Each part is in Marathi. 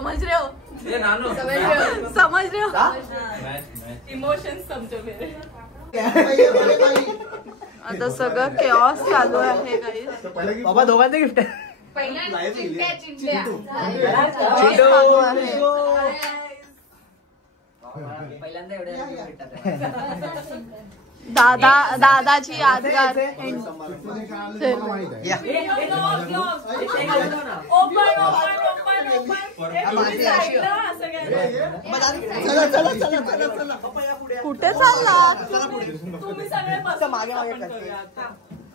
समझ रहे हो? समझ रहे हो? इमोशन्स समजो मेरे. आता सगळं केऑस चालू आहे गाईस. बाबा दोघांचे गिफ्ट आहे. पहिल्यांदा एवढ्या दादाची यादगार. कुठे चालला?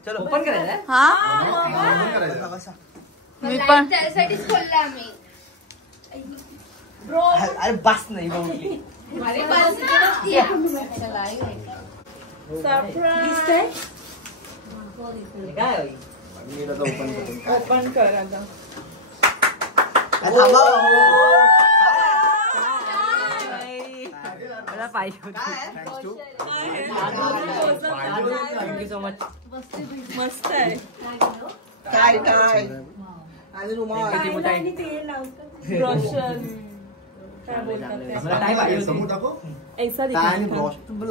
चलो ओपन करायचं. हा मी पण त्यासाठीच खोलला आम्ही. अरे बस नाही बोलली. काय ओपन कर आता. मला पाहिजे होती. Thank you so much. मस्त आहे. काय आणि रुमाल रोशन काय बोलतात ते? मला काय पाहिजे होती. ऐसा दिखा.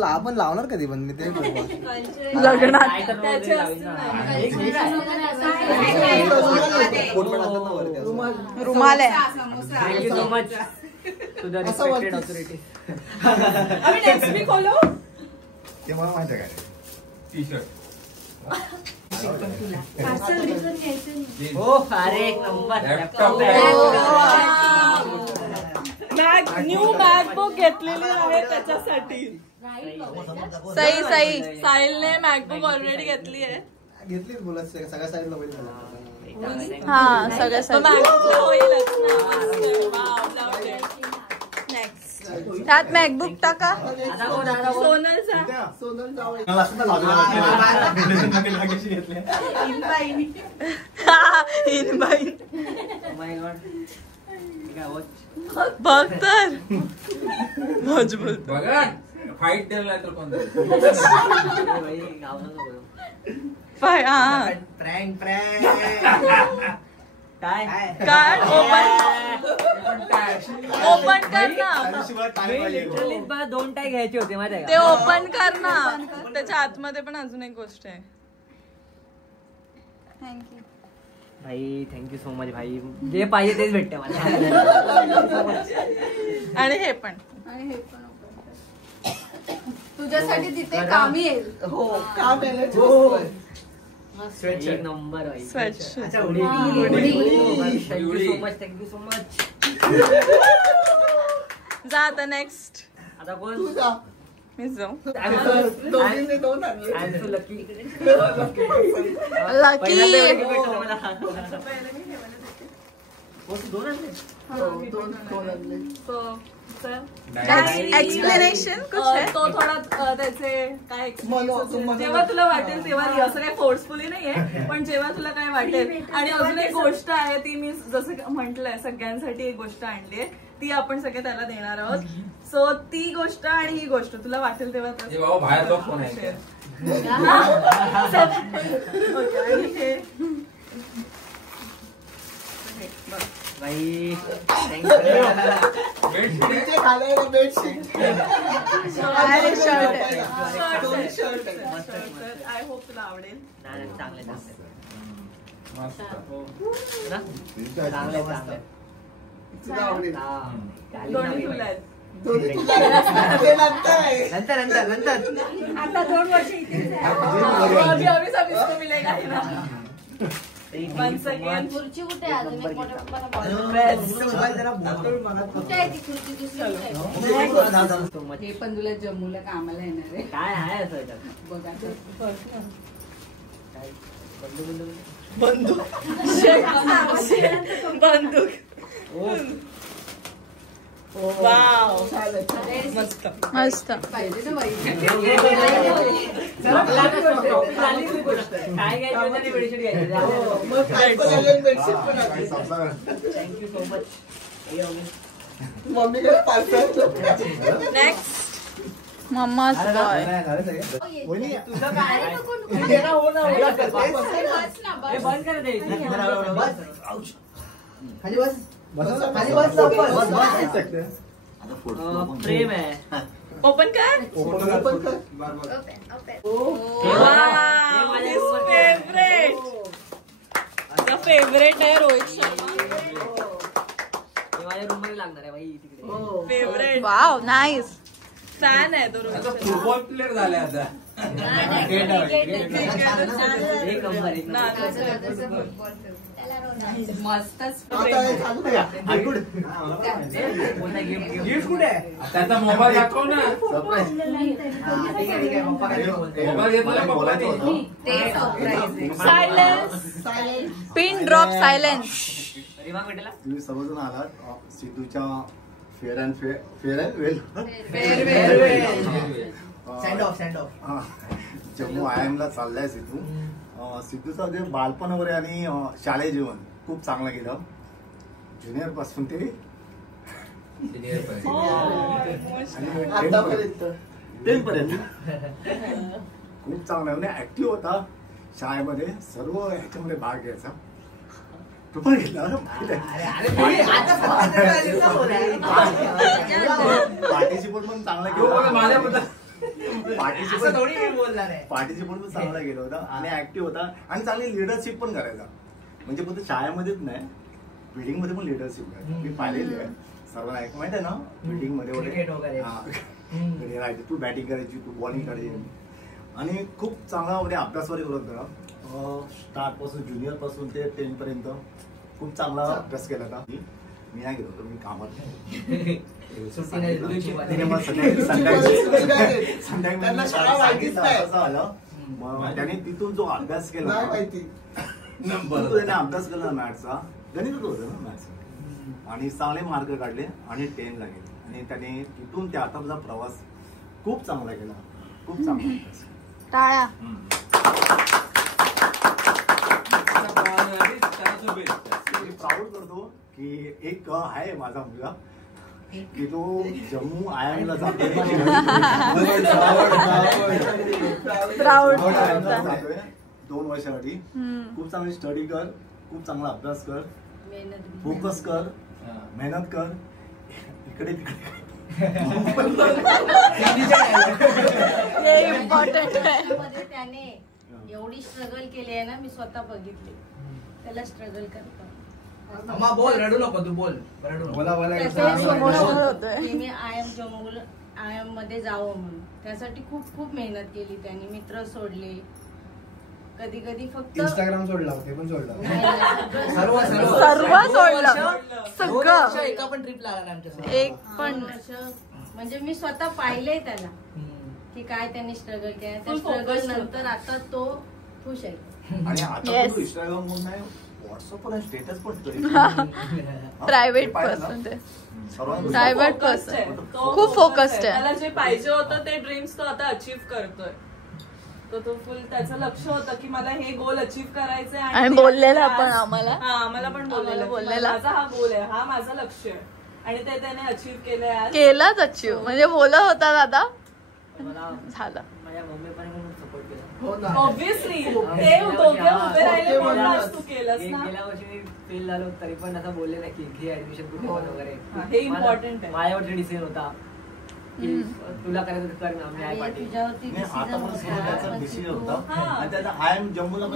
आपण लावणार कधी पण मी ते लग्नात रुमाल आहे. Thank you so much to the respected authority. अभी नेक्स्ट वीक खोलो. ते मला माहिती आहे काय टी शर्ट. हो अरे एक नंबर. लॅपटॉप न्यू मॅकबुक घेतलेली आहे त्याच्यासाठी. सही साहिलने मॅकबुक ऑलरेडी घेतली आहे. घेतलीच बोलत सगळ्या साईडला पाहिजे. हा सगळ्या मॅकबुक होईलच ना. त्यात मॅकबुक टाका. सोनलचा इनबाई बघ तर मजबूत. बघा फाईट दिला तर कोणतं प्रँक काय काय ओपन कर ना. लिटरली मला 2 टाय घ्यायचे होते माझ्या. ते ओपन कर ना. त्याच्या आतमध्ये पण अजून एक गोष्ट आहे. थँक्यू भाई. थँक्यू सो मच भाई. जे पाहिजे तेच भेटते मला. आणि हे पण तुझ्यासाठी तिथे काम येईल. हो काम आहे. एक नंबर भाई. Sweatshirt. Thank you so much. Thank you so much. जा आता नेक्स्ट. आता कोण? मी जाऊ. दोघींनी 2 आणले. लकी लकी एक्सप्लेनेशन कुछ है तो थोडा त्याचे काय जेव्हा तुला वाटेल तेव्हा असं काही फोर्सफुली नाहीये पण जेव्हा तुला काय वाटेल. आणि अजून एक गोष्ट आहे ती मी जसं म्हटलंय सगळ्यांसाठी एक गोष्ट आणली आहे ती आपण सगळे त्याला देणार आहोत. सो ती गोष्ट आणि ही गोष्ट तुला वाटेल तेव्हा बाहेर बघ कोण आहे. भाई बेडशीट आय होप तुला आवडेल. चांगले दोन्ही तुला आहेत. नंतर आता 2 वर्ष इथे मिळेल आहे ना. Once again. खुर्ची कुठे आहे? अजून एक मोठ्या पप्पाला कुठे आहे ती खुर्ची? दुसरी हे पण तुला जम्मूला कामाला येणार आहे. काय आहे असं बघा बंदूक. वाव मस्त मस्त. पाहिजे ना बाई. Thank you so much. मम्मीकडे पार्सल. नेक्स्ट मम्माच बॉय. तुझं काय बंद कर दे. खाली बस. प्रेम आहे. ओपन कर. फेवरेट आहे रोहित शर्मा. माझ्या रूम मध्ये लागणार आहे बाई तिकडे. फेवरेट. Wow nice. फॅन आहे तो रोहित शर्मा. फुटबॉल प्लेअर झाले आता. एक नंबर एक नंबर. मस्तच गिफ्ट कुठे आहे? त्याचा मोबाईल दाखव ना. मोबाईल घेतला पप्पाने. सायलेन्स. Pin drop silence. तुम्ही सर्वजण आलात सिद्धूच्या fair and well Jammu IIM ला चाललाय सिद्धू. सिद्धूचं जे बालपण वगैरे आणि शालेय जीवन खूप चांगलं गेलं. ज्युनियर पासून ते टेन पर्यंत खूप चांगला म्हणजे ऍक्टिव्ह होता शाळेमध्ये. सर्व ह्याच्यामध्ये भाग घ्यायचा. तू पण घेतला पार्टिसिपेट पण चांगला केला. पार्टिसिपेट पण चांगला गेला होता आणि ऍक्टिव्ह होता आणि चांगली लिडरशिप पण करायचा. म्हणजे फक्त शाळेमध्येच नाही बिल्डिंग मध्ये पण लिडरशिप करायचा. मी पाहिलेली आहे सर्वांना माहिती आहे ना बिल्डिंग मध्ये वगैरे तू बॅटिंग करायची तू बॉलिंग करायची आणि खूप चांगला म्हणजे अभ्यास वगैरे करत होता. स्टार्ट पासून ज्युनियर पासून ते 10 पर्यंत खूप चांगला अभ्यास केला होता. मी नाही गेलो होतो मी कामात. त्याने तिथून जो अभ्यास केला त्याने अभ्यास केला मॅथ्सचा गणितच होतं ना मॅथ्स आणि चांगले मार्क काढले आणि 10 ला गेले आणि त्याने तिथून त्या आताचा प्रवास खूप चांगला केला. खूप चांगला अभ्यास. टाळ्या. प्राऊड करतो की एक आहे माझा मुलगा की तो जम्मू IIM ला जातोय. 2 वर्षासाठी. खूप चांगली स्टडी कर. खूप चांगला अभ्यास कर. फोकस कर. मेहनत कर. इकडे तिकडे त्याने एवढी स्ट्रगल केली आहे ना मी स्वतः बघितली. त्याला स्ट्रगल करतो. बोल रडू नको तू बोल. मी IIM मध्ये जावं म्हणून त्यासाठी खूप खूप मेहनत केली त्यांनी. मित्र सोडले कधी कधी फक्त इंस्टाग्राम सोडला ते पण सोडलं. सर्व सोडलं सगळं. एका पण ट्रिप लागला आमच्या एक पण म्हणजे मी स्वतः पाहिलंय त्याला की काय त्यांनी स्ट्रगल केलं. त्या स्ट्रगल नंतर आता तो खुश आहे. आणि आता तो इंस्टाग्राम वर नाही व्हॉट्सअप वर स्टेटस पण प्रायव्हेट पर्सन ते. प्रायव्हेट पर्सन खूप फोकस्ड आहे. त्याला जे पाहिजे होतं ते ड्रीम्स तो आता अचीव्ह करतोय. तो फुल त्याचं लक्ष होतं की मला हे गोल अचीव्ह करायचंय. आणि बोललेला पण आम्हाला. आम्हाला पण बोललेला माझा हा गोल आहे हा माझं लक्ष आहे आणि ते त्याने अचीव्ह केलंय. केलाच अचीव्ह म्हणजे बोलत होता दादा झालं. माझ्या मम्मी पण सपोर्ट केला. ऑब्विसली ते दोघे उभे राहिले म्हणून आज तू केलंस ना. गेल्या वर्षी मी फेल झालो तरी पण असं बोलले नाही की घे ऍडमिशन कुठे वगैरे. हे इम्पॉर्टंट आहे. माझ्यावरती डिसिजन होता की तुला करायचं कर ना. मी आहे पाठी. डिसिजन होता आणि त्याचा IIM जम्मूला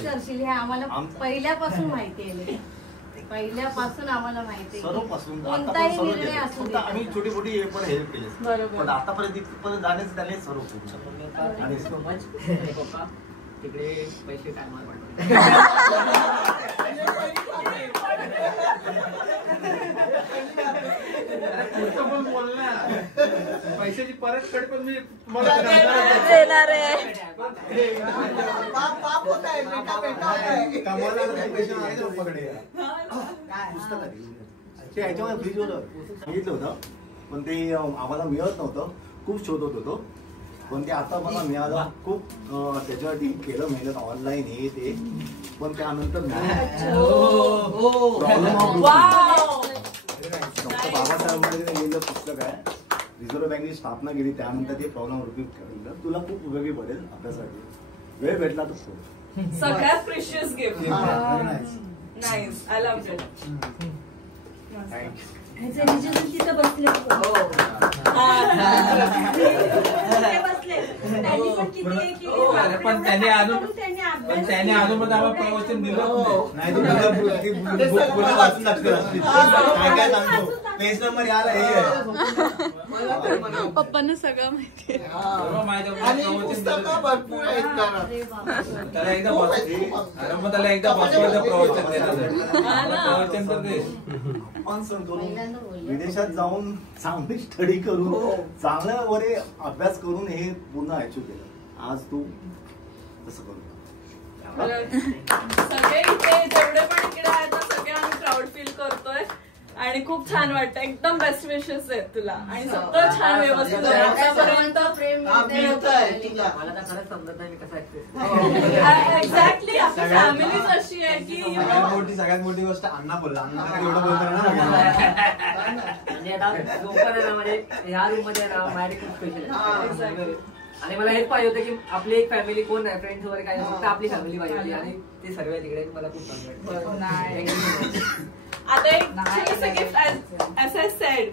करशील हे आम्हाला पहिल्यापासून माहिती आहे. पहिल्यापासून आम्हाला माहिती आहे सर्वपासून कोणताही निर्णय असू दे. आम्ही छोटी मोठी हे पण हेल्प केली पण आतापर्यंत इथपर्यंत जाण्याचं त्याने सर्व आणि पप्पा तिकडे पैसे काय मला पैशाची परतफेड पण मी देणार आहे. ह्याच्यामध्ये फ्रीजवर सांगितलं होतं पण ते आम्हाला मिळत नव्हतं. खूप शोधत होतो पण ते आता मला मिळालं. खूप त्याच्यासाठी केलं मेहनत ऑनलाईन हे ते पण त्यानंतर डॉक्टर बाबासाहेबांकडे लिहिलेलं पुस्तक आहे. रिझर्व्ह बँकेची स्थापना केली त्यानंतर ते प्रॉब्लेम रिपीट केलं. तुला खूप उपयोगी पडेल अभ्यासासाठी. वेळ भेटला तर सगळ्यात precious gift. Nice, I love it. तिथं बसले पण त्याने अजून मग आम्हाला प्रवचन दिलं नाही. वाचून काय सांगतो पेज नंबर याला हे पप्पांना सगळं माहिती त्याला एकदा बसवायचं प्रवचन प्रवचन तर दे. विदेशात जाऊन चांगली स्टडी करून चांगल्या वरे अभ्यास करून हे पूर्ण अचीव केलं. आज तू तसं करू सगळे इथे जेवढे पण इकडे आहेत ना सगळे आम्ही प्राऊड फील करतोय आणि खूप छान वाटतं. एकदम बेस्ट विशेस आहेत तुला आणि सगळं छान व्यवस्थित आतापर्यंत मला तर खरंच समजत नाही मी कसं एक्झॅक्टली आपली फॅमिलीच अशी आहे की सगळ्यात मोठी गोष्ट अण्णा बोलला. एवढं बोलतो म्हणजे ह्या रूम मध्ये माझ्याकडे खूप स्पेशल आणि मला हेच पाहिजे होतं की आपली एक फॅमिली कोण आहे फ्रेंड्स वगैरे काय फक्त आपली फॅमिली पाहिजे आणि ते सर्व तिकडे मला खूप चांगलं वाटतं. आता एक छोटंसं गिफ्ट असं सेड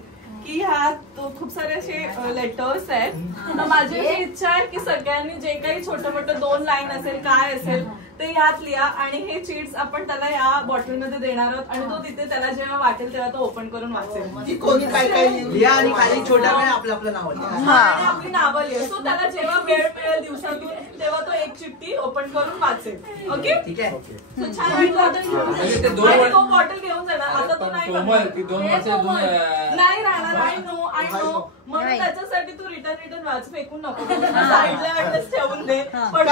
की ह्यात खूप सारे असे लेटर्स आहेत. तर माझी अशी इच्छा आहे की सगळ्यांनी जे काही छोटं मोठं 2 लाईन असेल काय असेल ते ह्यात लिहा आणि हे चीट्स आपण त्याला या बॉटलमध्ये देणार आहोत आणि तो तिथे त्याला जेव्हा वाटेल तेव्हा तो ओपन करून वाचेल. कोणी काय काय लिहा आणि खाली छोट्या वेळ आपलं नाव आणि आपली नावं लिहा. सो त्याला जेव्हा वेळ मिळेल दिवसातून तेव्हा तो एक चिठ्ठी ओपन करून वाचेल. ओके ठीक आहे. सो छान वाटलं आणि तो बॉटल घेऊन जाणार. आता तो नाही राहणार. आय नो म्हणून त्याच्यासाठी तू रिटर्न वाच फेकून नको साईडला वाटलंच ठेवून दे. पण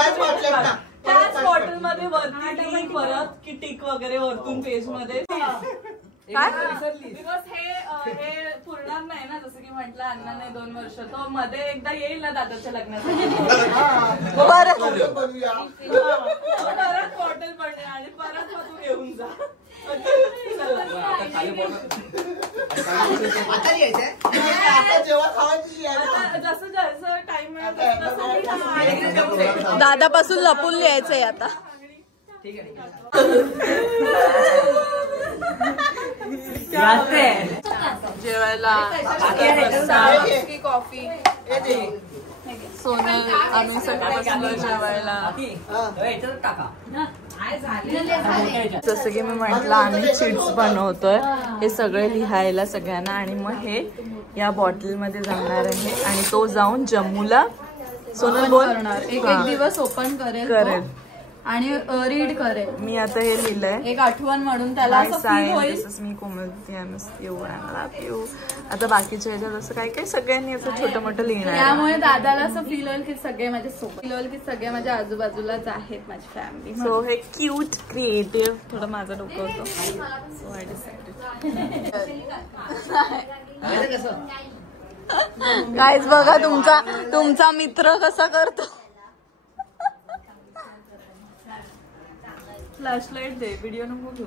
त्याच बॉटल मध्ये वरती परत की टिक वगैरे वरतून पेज मध्ये बिकॉज हे पुरणार नाही ना. जसं की म्हटलं अण्णाने 2 वर्ष तो मध्ये एकदा येईल ना दादाच्या लग्नासाठी परत बॉटल पडणे आणि परत मग तू घेऊन जा. जसं जसं टाइम मिळेल तसं दादापासून लपून लिहायचंय आता. जेवायला कॉफी सोनल आम्ही सगळ्यापासून जेवायला. जसं की मी म्हटलं आम्ही चिट्स बनवतोय हे सगळे लिहायला सगळ्यांना आणि मग हे या बॉटलमध्ये जाणार आहे आणि तो जाऊन जम्मूला सोनल बोल एक दिवस ओपन करेल आणि रीड करेल. मी आता हे लिहिलंय एक आठवण म्हणून त्याला असं फील होईल. मी कोमलती आता बाकीच्या ह्याच्यात असं काय काय सगळ्यांनी असं छोटं मोठं लिहिणार. त्यामुळे दादाला असं फील होईल की सगळे माझ्या सोबत फील होईल की सगळे माझ्या आजूबाजूलाच आहेत माझी फॅमिली. सो हे क्यूट क्रिएटिव्ह थोडं माझं डोकं होतं. So I decided. गाईज बघा तुमचा मित्र कसा करतो. फ्लॅशलाइट दे व्हिडिओ नको घेऊ.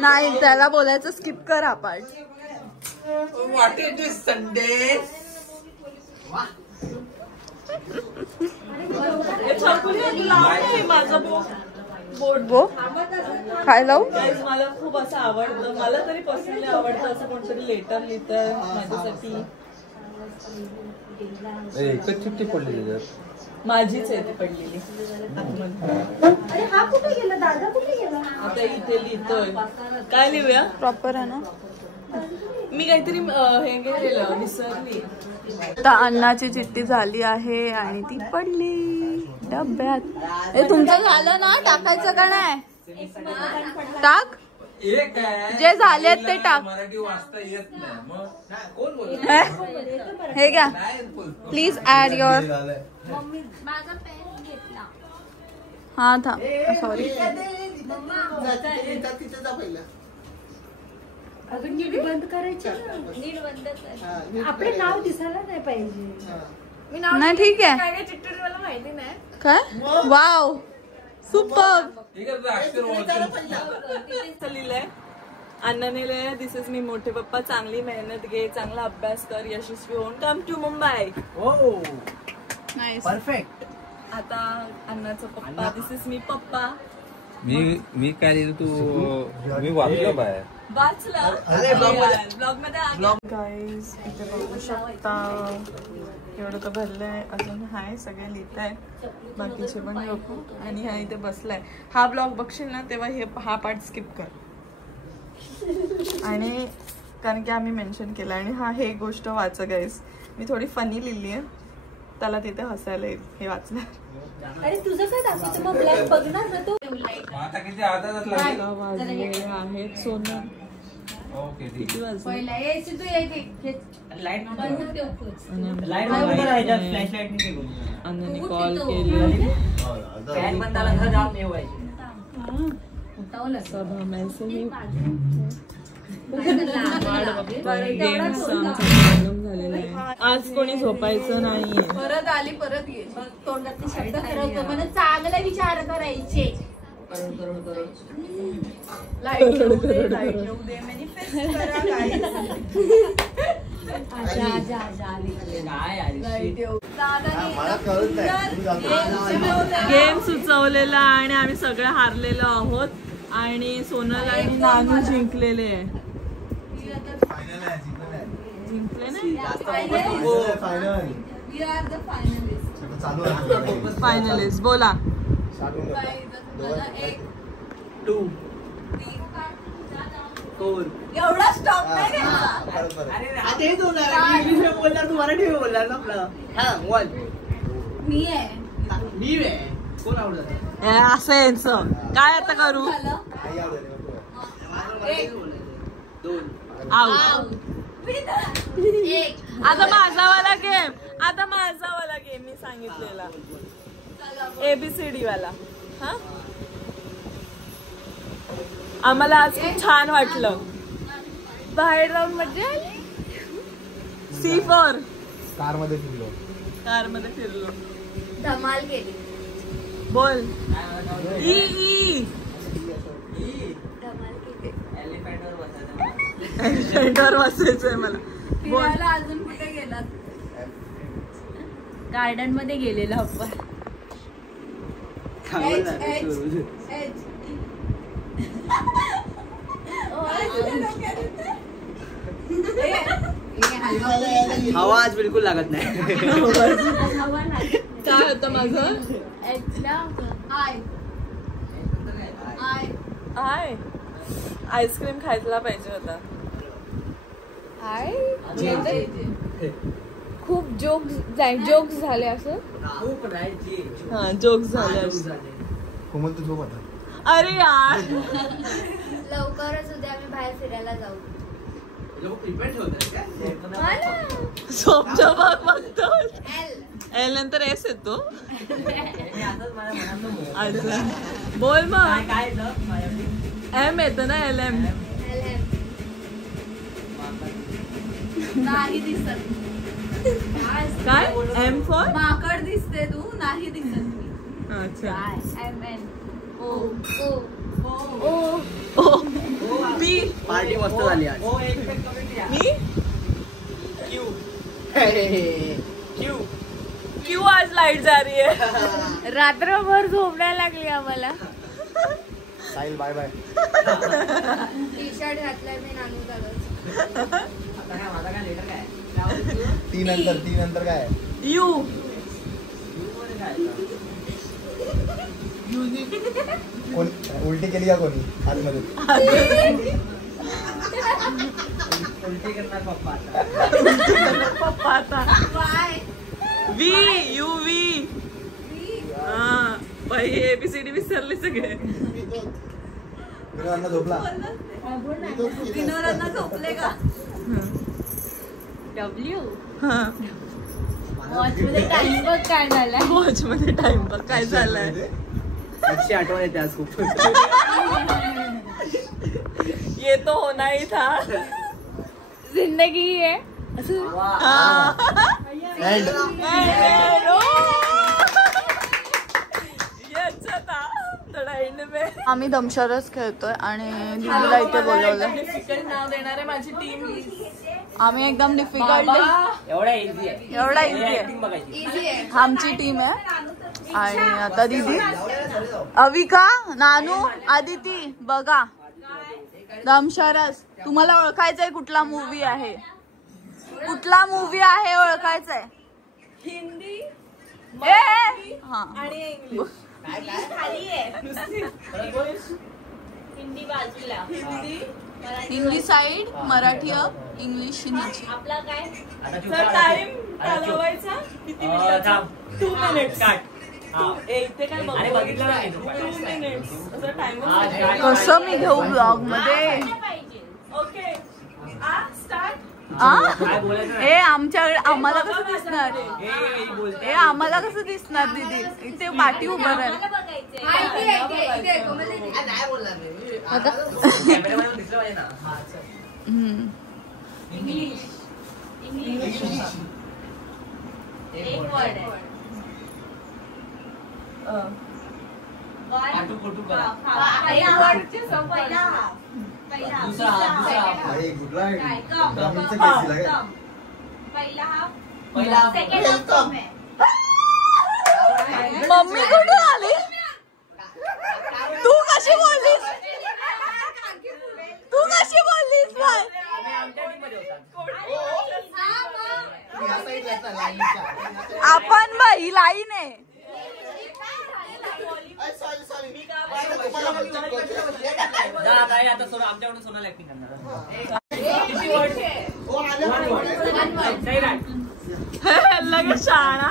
नाही त्याला बोलायचं स्किप कर हा part. What is this Sunday. माझं बो काय लावू. मला खूप असं आवडतं. मला तरी पर्सनली आवडतं असं कोणतरी लेटर लिहितं माझ्यासाठी. एकच चिठ्ठी पडली त्याच्यात माझीच आहे ती पडलेली. आता इथे लिहितोय काय लिहूया. प्रॉपर आहे ना. मी काहीतरी हे गेलेलं विसरली. आता अन्नाची चिठ्ठी झाली आहे आणि ती पडली डब्यात. हे तुमचं झालं ना टाकायचं का नाही. टाक जे झाले ते टाक. मराठी वाचता येत नाही मग कोण बोलत. हे घ्या प्लीज ऍड युअर. हा था सॉरी. अजून नीट बंद करायचं. नीट बंद आपलं नाव दिसायला नाही पाहिजे. नाही ठीक आहे. काय काय चिठ्ठी मला माहिती नाही काय वाव सुपर. लिहिलंय अण्णाने लिहिलंय दिस इज मी मोठे पप्पा चांगली मेहनत घे चांगला अभ्यास कर यशस्वी होऊन come to Mumbai. Nice perfect. आता अण्णाचं पप्पा दिस इज मी पप्पा मी काय लिहिलं तू मी वाचलं बाहेर ब्लॉग मध्ये गाईज इथे बघू शकता एवढं तर भरलंय अजून हाय सगळे लिहित आहे बाकीचे पण लोक आणि हा इथे बसलाय. हा ब्लॉग बघशील ना तेव्हा हा पार्ट स्किप कर आणि कारण की आम्ही मेन्शन केलं आणि हे गोष्ट वाचा गाईज. मी थोडी फनी लिहिली आहे त्याला तिथे हसायला येईल हे वाचल्यावर. अरे तुझं काय दाखवतं मग ब्लॅक बघणार ना तू. आता किती आधारात लागेल वाजले आहेत सोनं. ओके ठीक किती वाजले पहिला यायची तू यायची लाईट अनन्याने कॉल केली फॅन बंद झाला तर जाम नाही व्हायची. सब हम ऐसे ही गेम्स प्रॉब्लेम झालेला आहे. आज कोणी झोपायचं नाहीये. परत आली परत गेली तोंडातले शब्द ठरवतो मला चांगला विचार करायचे. लाईट येऊ दे मॅनिफेस्ट करा गाईस. गेम सुचवलेला आणि आम्ही सगळे हारलेलो आहोत आणि सोनल आणि नानू जिंकलेले आहे. जिंकले नाही फायनलिस्ट. बोला एवढा स्टॉप नाही बोलणार तू मराठी बोलणार ना आपला. मी आहे कोण आवडत असं यांचं काय आता करू. आता माझावाला गेम मी सांगितलेला ABCD वाला. हा आम्हाला आज खूप छान वाटलं. बाहेर जाऊन मजा आली. C4 कार मध्ये फिरलो धमाल केली. बोल ई एलिफंटवर बसायचंय मला. फिरायला अजून कुठे गेलात. गार्डन मध्ये गेलेलो आपण. हवा आज बिलकुल लागत नाही. काय होतं माझं आईस्क्रीम खायला पाहिजे होता. खूप जोक्स झाले असं. हा जोक्स झाले. कोमल तू झोप आता. अरे यार लवकरच उद्या आम्ही बाहेर फिरायला जाऊ. झोपच्या बघ बघतो. एल नंतर एस येतो. बोल मग. एम येतं ना LM. नाही दिसत. काय M फॉर माकड दिसते तू. नाही दिसत मी. अच्छा MN O P पार्टी मस्त झाली आज. मी क्यू आज लाईट जा रही है. रात्रभर झोपण्याला लागली आम्हाला. Sahil bye bye. T shirt घातलाय मी नानू चालत. ती नंतर काय यू कोण उलटी केली का कोणी आतमध्ये. उलटी करणार पप्पा पप्पा आता. V U V. हा बाई ABCD विसरले सगळे. विनोदांना झोपला. विनोदांना झोपले का. W वॉच मध्ये टाइम बघ काय झालाय. वॉच मध्ये टाइम बघ काय झालाय. अशी आठवण येते आज खूप. ये तो होना ही था. जिंदगी है. आम्ही दमशरच खेळतोय आणि दीदीला इथे बोलवलं. डिफिकल्ट नाव देणार आहे माझी टीम. आम्ही एकदम डिफिकल्ट. एवढा इझी आहे. एवढा इझी आहे. बघायची इझी आहे. आमची टीम आहे आणि आता दीदी अविका, नानू, आदिती बघा दमशरस. तुम्हाला ओळखायचंय कुठला मूवी आहे? कुठला मूवी आहे ओळखायचंय? हिंदी हा आणि इंग्लिश. खाली आहे हिंदी बाजूला. Hindi side, Marathi up, English नीचे. आपला काय सर टाइम चालवायचा किती मिनिटाचा? 2 मिनिट्स. इथे काय आणि बघितलं नाही तू. 2 मिनिट्स असं टाइम. कसं मी घेऊ ब्लॉग मध्ये? पाहिजे? Okay start. ए आमच्याकडे आम्हाला कसं दिसणार? ए आम्हाला कसं दिसणार दीदी? इथे पाठी उभं राहील. इंग्लिश एक वर्ड आहे. मम्मी कुठे आली? तू कशी बोललीस? तू कशी बोललीस? आपण बाई लाईन आहे. आमच्याकडून सोनाला ऍक्टिंग करणार. लगेच शाळा.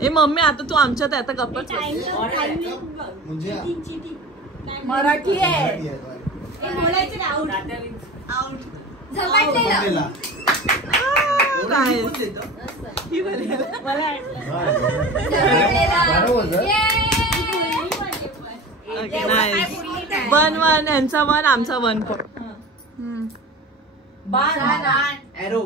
ए मम्मी आता तू आमच्यात आता गप्पच. मराठी आहे. वन वन यांचा वन आमचा 1 पॉइंट. एरो.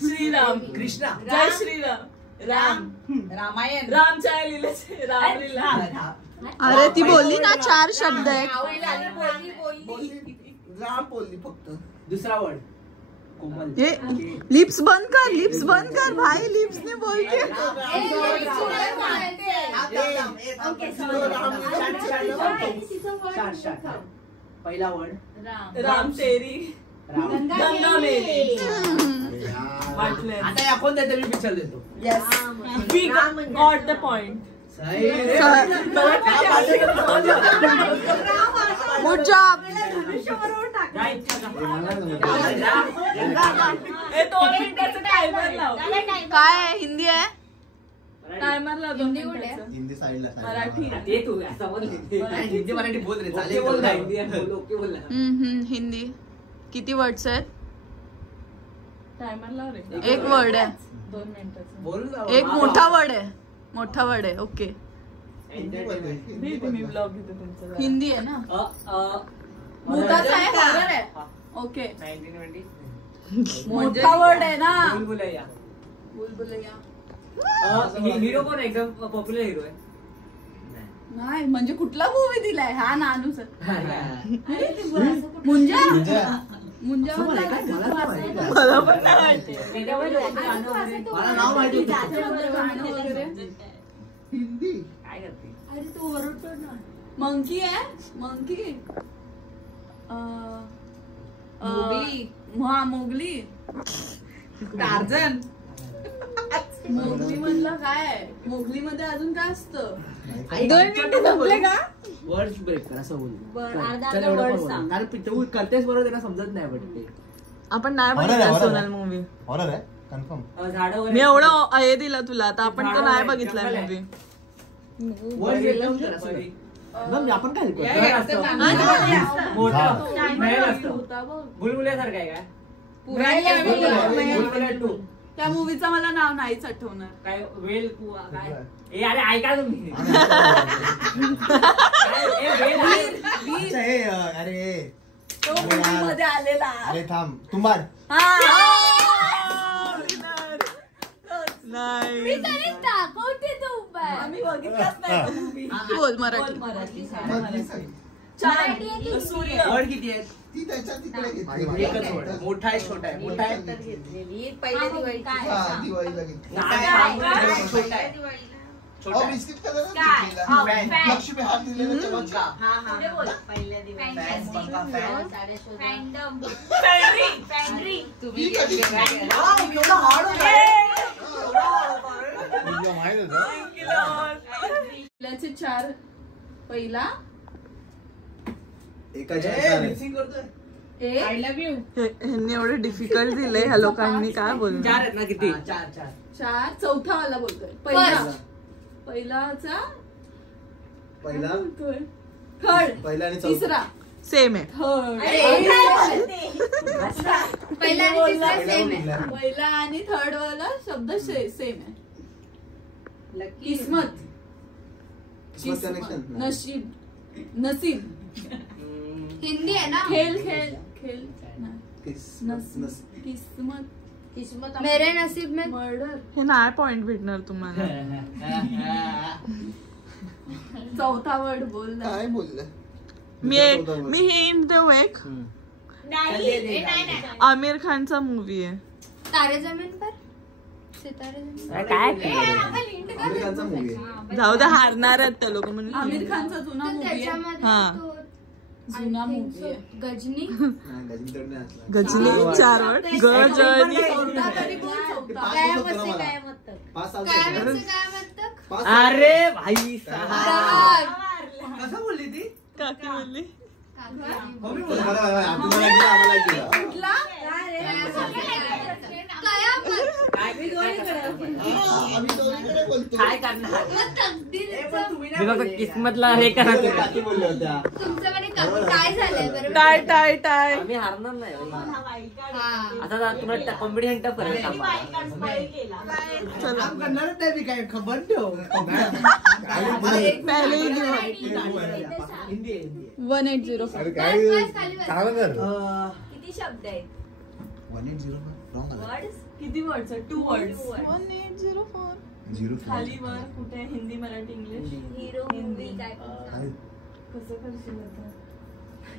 श्रीराम कृष्णा. जय श्रीराम. रामायण. रामच्या लिहिलेचे रामलीला. अरे ती बोलली ना 4 शब्द आहेत. राम बोलली फक्त. दुसरा वर्ड कोमल. ये लिप्स बंद कर, लिप्स बंद कर भाई, लिप्स ने बोलते. पहिला वर्ड राम तेरी गंगा मेरी. आता आपण देतो, मी पिक्चर देतो. We got the point. Good job. Timer लाव. काय आहे? हिंदी आहे? टायमर लाव. हिंदी साईडला मराठी. ते तू हिंदी मराठी बोल रे. चालेल बोल ना. हिंदी ओके बोल ना. हिंदी. किती वर्ड्स आहेत? टायमर लाव रे. 1 वर्ड आहे. 2 मिनिटाचं. बोल. एक मोठा वर्ड आहे. मोठा वर्ड आहे. ओके. मी ब्लॉग घेतो तुमचा. हिंदी आहे ना? भूताचा आहे, हॉरर आहे. ओके. 1920. मोठा वर्ड आहे ना? बुलबुलैया. बुलबुलैया. हिरो कोण एकदम पॉप्युलर हिरो आहे? नाही म्हणजे कुठला मूवी दिलाय हा नानूच? मुंजा. मुंजा मला पण नाही माहिती. मला नाव माहिती. हिंदी काय करते? अरे तू ओरडतो ना. मंकी आहे. मंकी. मोगली. हा मोगली. टार्झन. मोगली मधलं काय? मोगली मध्ये अजून काय असतं? 2 मिनिटं संपले का? वर्ड्स ब्रेक कर असं बोल. अर्धा वर्ड सांग. कारण तू करतेस बरोबर, त्यांना समजत नाही पण ते. आपण नाही बघितलं सोनल मूवी. हॉरर आहे कन्फर्म. झाडं मी एवढं हे दिलं तुला आता आपण तो नाही बघितलाय मूवी. वर्ड घेऊन कर असं. मग आपण काय बुलबुल्यासारखं आहे काय? बुलबुल्या 2. त्या मूवीचं मला नाव नाहीच आठवणार. काय वेल कुवा काय? ए अरे ऐका तुम्ही. अरे तो मूवी मध्ये आलेला. अरे थांब तुंबाड. नाही दाखवते तू. आम्ही बघितलंच नाही मूवी. बोल मराठी. मराठी. चांद सूर्य वड किती आहेत? ती त्याच्या तिकडे एकच वड. मोठा आहे छोटा आहे? मोठा आहे घेतलेली पहिल्या दिवाळी दिवाळीला घेतली. छोटा आहे. छोटा आहे. Biscuit colour fan. लक्ष्मी हात दिलेला तेव्हा पहिल्या दिवाळी ती कधी माहित चे 4 पहिला आय लव्ह यू. ह्यांनी एवढं डिफिकल्ट दिलंय ह्या लोकांनी. काय बोलणार? 4 आहेत ना किती? 4 चौथा वाला बोलतोय. पहिलाचा पहिला थर्ड पहिला आणि तिसरा सेम आहे. पहिला आणि थर्ड वाला शब्द सेम आहे. किस्मत, नशीब, नसीब, हिंदी आहे ना. खेल खेल खेल किस्मत, किस्मत मेरे नसीब में मर्डर. हे नाही पॉइंट भेटणार तुम्हाला. चौथा वर्ड बोल. काय बोललं? मी हिंट देऊ एक. आमिर खानचा मूवी आहे. तारे जमीन पर सितारे जमीन. अमेरिकांचा मूवी आहे. जाऊ दे, हारणार आहेत त्या लोक. म्हणजे आमिर खानचा जुना मूवी आहे. त्याच्यामध्ये जुना मूवी आहे. गजनी. गजनी 4 वर्ड. गजनी. अरे भाई कसं बोलली ती? काकी बोलली. काय करणार? किस्मतला हे करा. तुमच्याकडे काय झालंय बरं? Tie tie tie. आम्ही हारणार नाही. आता तुम्हाला कॉम्पिटिशन टफ करायचं. करणारच नाही मी. काय खबर ठेव. पहले ही गिव. हिंदी 180. किती शब्द आहेत? 180 किती वर्ड्स आहेत? 2 वर्ड्स. 1804. खाली वर कुठे? हिंदी, मराठी, इंग्लिश. हिरो हिंदी काय कसं करशील आता?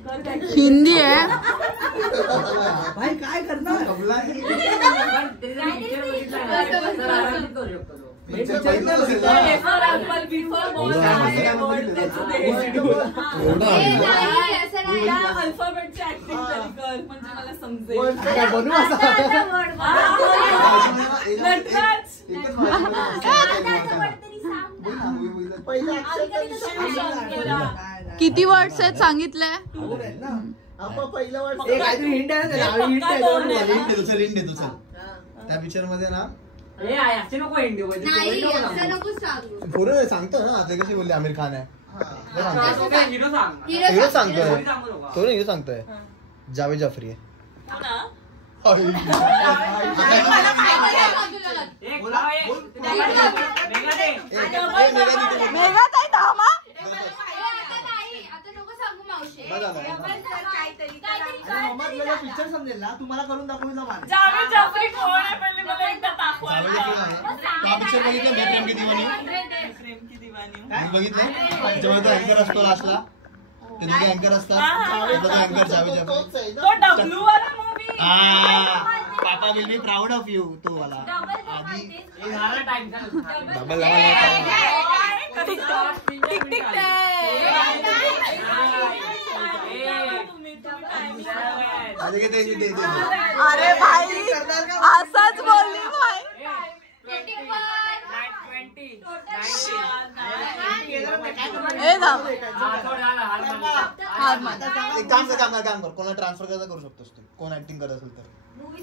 कर काय? हिंदी आहे. भाई काय करणार? अल्फाबेटची ऍक्टिंग तरी कर म्हणजे मला समजेल. किती वर्ड्स आहेत सांगितलंय? पहिलं वर्ड त्या पिक्चर मध्ये ना नको हिंदी नाही असं नको सांगू. पुढे सांगतो ना आता कशी बोलली आमिर खान आहे. हिरो सांग. हिरो सांगतोय तो हिरो सांगतोय. जावेद जाफरी आहे. पिक्चर समजेल ना. तुम्हाला करून दाखवून जावेद जाफरी कोण आहे पहिले मला एकदा दाखवा. पिक्चर बघितलं प्रेम की दिवानी. प्रेम की दिवानी बघितलं जेव्हा तो अँकर असतो लास्टला. ते दोघे अँकर असतात. अँकर जावेद जाफरी. तो डब्ल्यू वाला movie. Papa will be proud of you. तो वाला आधी डबल अरे भाई असाच बोलली भाई. काम कर. कोणाला ट्रान्सफर करू शकतोस तू. कोण ऍक्टिंग करत असेल तर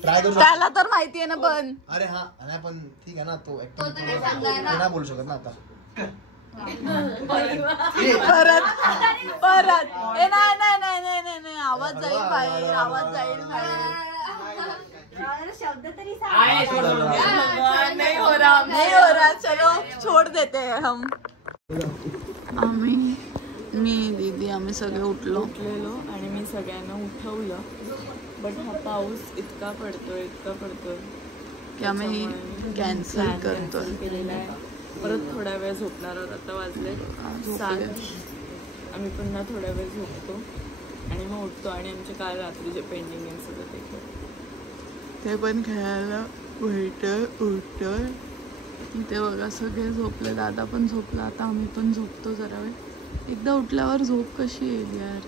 ट्राय करू. त्याला तर माहितीये ना. पण अरे हा नाही पण ठीक आहे ना. तो ऍक्टिंग नाही बोलू शकत ना आता. परत परत. ए नाही नाही नाही नाही नाही नाही. आवाज जाईल बाहेर. आवाज जाईल बाहेर. शब्द तरी नहीं हो रहा. चलो छोड़ देते हैं हम. मी दीदी आम्ही सगळे उठलेलो आणि मी सगळ्यांना उठवलं. बट हा पाऊस इतका पडतोय की आम्ही कॅन्सल करतोय. केलेला आहे. परत थोडा वेळ झोपणार आहोत. आता वाजले 7 आम्ही पुन्हा थोड्या वेळ झोपतो आणि मग उठतो आणि आमचे काल रात्रीचे पेंडिंग गेम्स होते ते करतो. ते पण खेळायला उठतोय. इथे बघा सगळे झोपले, दादा पण झोपला. आता आम्ही पण झोपतो जरा वेळ. एकदा उठल्यावर झोप कशी येईल यार?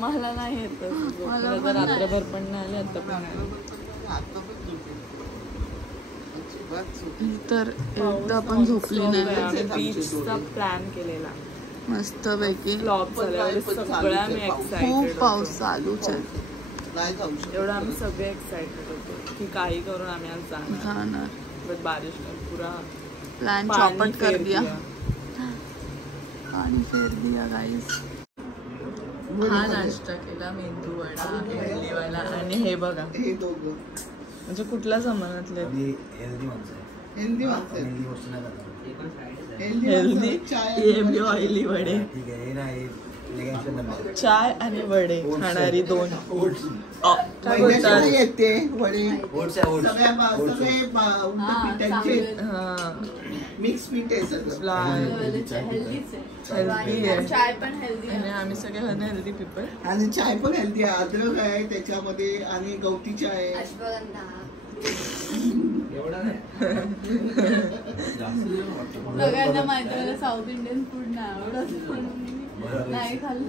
मला नाही येत, मला तर रात्रभर पण नाही आले, आता पण नाही. तर एकदा पण झोपली नाही. बीचचा प्लॅन केलेला मस्त पैकी, सगळ्या मी एक्साइटेड, खूप पाऊस चालूच आहे. एवढं आम्ही सगळे एक्साइटेड होतो की काही करून आम्ही आज जाणार. बट बारिश में पूरा प्लॅन चौपट कर दिया, पाणी फेर दिया गाइस. हा नाश्ता केला, मेंदू वडा, इडलीवाला आणि हे बघा, हे दोघं म्हणजे कुठल्या जमान्यातले हेल्दी ऑइली वडे, चाय आणि वडे खाणारी दोन. काय बोलतात मिक्स पीठ आहे सगळं, हेल्दी आहे. चाय पण हेल्दी आहे, आम्ही सगळे अनहेल्दी पीपल. आणि चाय पण हेल्दी आहे, अद्रक आहे त्याच्यामध्ये आणि गवती चाय आहे. सगळ्यांना माहिती मला साऊथ इंडियन फूड नाही आवडत म्हणून नाही खाल्लं.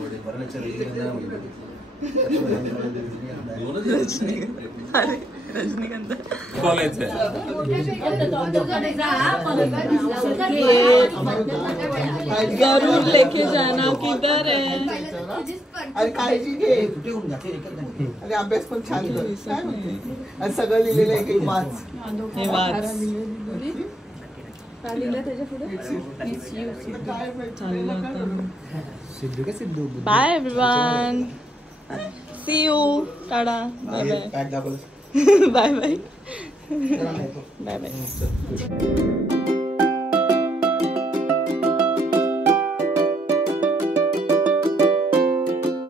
रजनीकांत जरूर लेके जाना, किधर है? अरे काळजी घे, अरे अभ्यास पण छान कर. आणि सगळं लिहिलेलं आहे की वाच, हे watch. Bye everyone, see you, tata, bye bye, bye bye, bye bye.